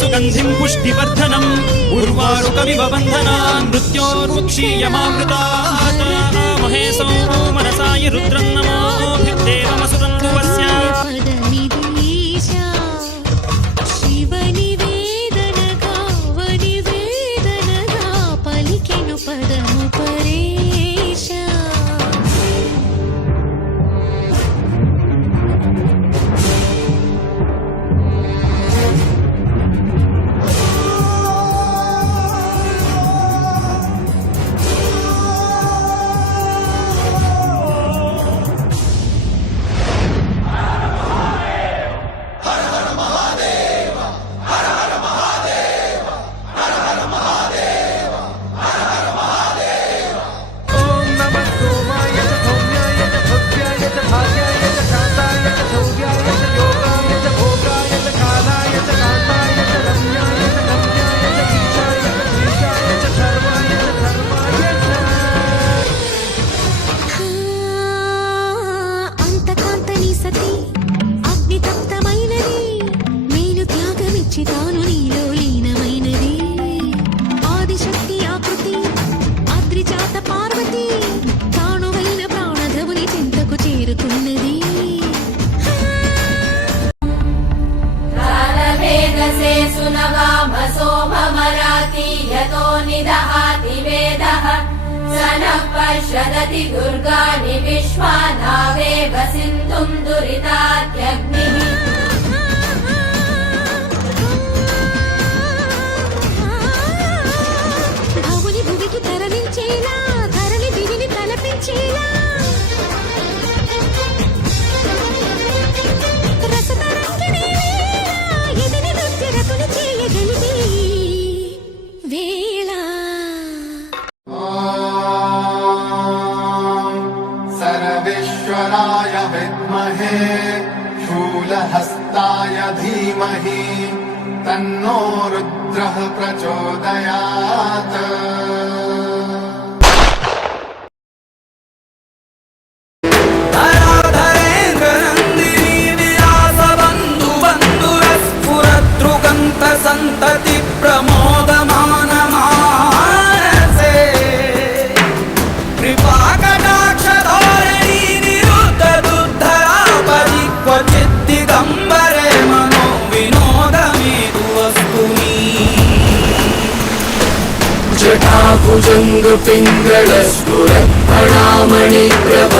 सुगन्धिं पुष्टिवर्धनम् उर्वारुकमिव बन्धनान् मृत्योर्मुक्षीयमामृतात् महेशो मनसाय रुद्रं नमोऽभिर्देवमसुरं भुवस्य पश्यदति दुर्गाणि विश्वानावेव सिन्धुं दुरिताद्यग्निः భూని భూమికి తరలించేలా ధరణి దివిని తలపించేలా రసతరంగిణి ఎదిని నృత్యరతులు చేయగలిగే వేళ सर्वेश्वराय विद्महे शूलहस्ताय धीमहि तन्नो रुद्रः प्रचोदयात्। संतति प्रमोदमान मानसे कृपा कटाक्ष धोरणी निरुद्ध दुद्धरा परिक्वचित् दिगंबरे मनो विनोदमेतु वस्तुनि जटाभुजंग पिंगल स्फुरत् फणामणि प्रभ